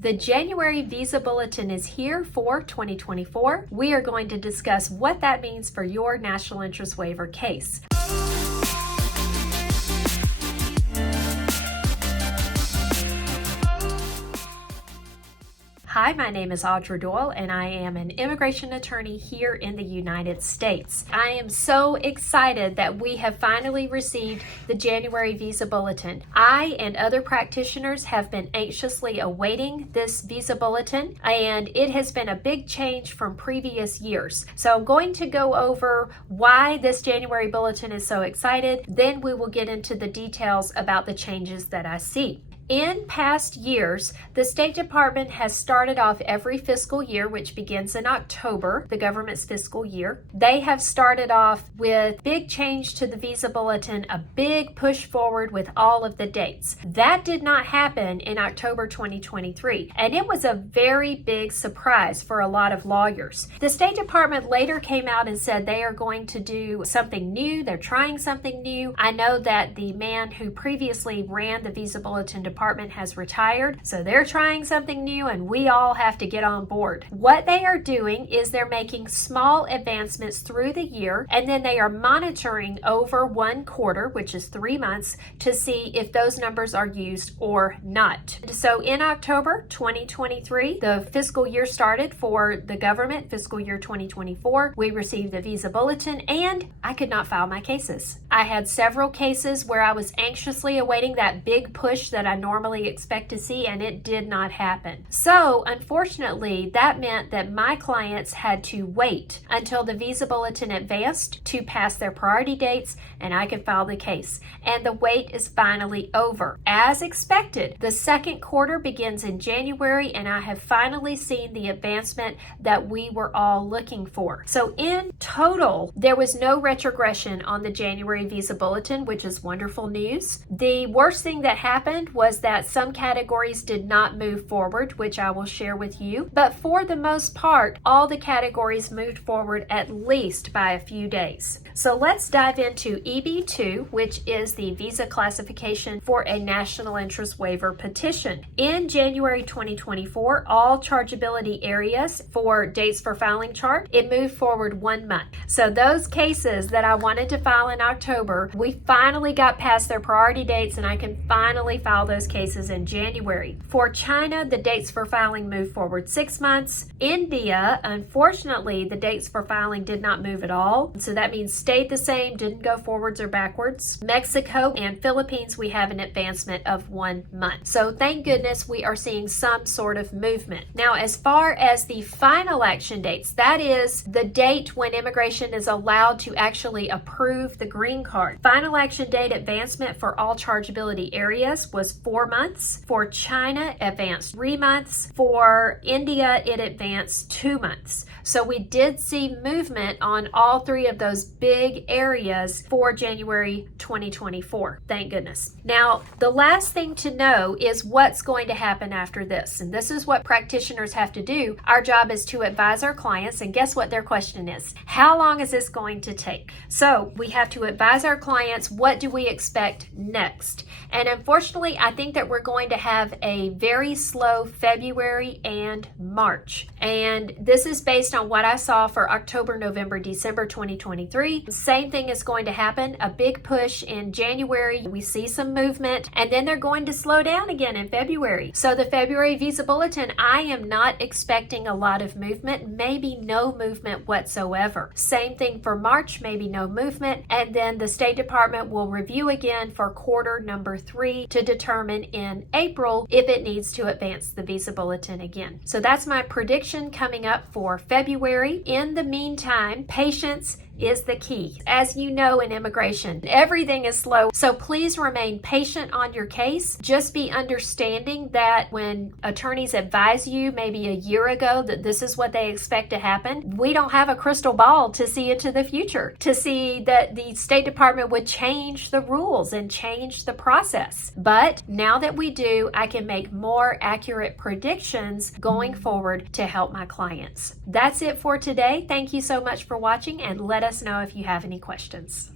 The January Visa Bulletin is here for 2024. We are going to discuss what that means for your National Interest Waiver case. Hi, my name is Audra Doyle and I am an immigration attorney here in the United States. I am so excited that we have finally received the January Visa Bulletin. I and other practitioners have been anxiously awaiting this Visa Bulletin, and it has been a big change from previous years. So I'm going to go over why this January Bulletin is so excited. Then we will get into the details about the changes that I see. In past years, the State Department has started off every fiscal year, which begins in October, the government's fiscal year. They have started off with big change to the Visa Bulletin, a big push forward with all of the dates. That did not happen in October 2023, and it was a very big surprise for a lot of lawyers. The State Department later came out and said they are going to do something new. They're trying something new. I know that the man who previously ran the Visa Bulletin department has retired, so they're trying something new and we all have to get on board. What they are doing is they're making small advancements through the year, and then they are monitoring over one quarter, which is 3 months, to see if those numbers are used or not. So in October 2023, the fiscal year started for the government, fiscal year 2024. We received the Visa Bulletin and I could not file my cases. I had several cases where I was anxiously awaiting that big push that I normally expect to see, and it did not happen. So unfortunately, that meant that my clients had to wait until the Visa Bulletin advanced to pass their priority dates and I could file the case. And the wait is finally over. As expected, the second quarter begins in January and I have finally seen the advancement that we were all looking for. So in total, there was no retrogression on the January Visa Bulletin, which is wonderful news. The worst thing that happened was that some categories did not move forward, which I will share with you. But for the most part, all the categories moved forward at least by a few days. So let's dive into EB2, which is the visa classification for a National Interest Waiver petition. In January 2024, all chargeability areas for dates for filing chart, it moved forward 1 month. So those cases that I wanted to file in October, we finally got past their priority dates and I can finally file those cases in January. For China, the dates for filing moved forward 6 months. India, unfortunately, the dates for filing did not move at all. So that means stayed the same, didn't go forwards or backwards. Mexico and Philippines, we have an advancement of 1 month. So thank goodness we are seeing some sort of movement. Now, as far as the final action dates, that is the date when immigration is allowed to actually approve the green card. Final action date advancement for all chargeability areas was 4 months. For China, advanced 3 months. For India, it advanced 2 months. So we did see movement on all three of those big areas for January 2024. Thank goodness. Now, the last thing to know is what's going to happen after this. And this is what practitioners have to do. Our job is to advise our clients, and guess what their question is? How long is this going to take? So we have to advise our clients, what do we expect next? And unfortunately, I think that we're going to have a very slow February and March. And this is based on what I saw for October, November, December 2023. Same thing is going to happen. A big push in January. We see some movement, and then they're going to slow down again in February. So the February Visa Bulletin, I am not expecting a lot of movement, maybe no movement whatsoever. Same thing for March, maybe no movement. And then the State Department will review again for quarter number 3 to determine in April if it needs to advance the Visa Bulletin again. So that's my prediction coming up for February. In the meantime, patience is the key. As you know, in immigration, everything is slow. So please remain patient on your case. Just be understanding that when attorneys advise you maybe a year ago that this is what they expect to happen, we don't have a crystal ball to see into the future, to see that the State Department would change the rules and change the process. But now that we do, I can make more accurate predictions going forward to help my clients. That's it for today. Thank you so much for watching, and let us know if you have any questions.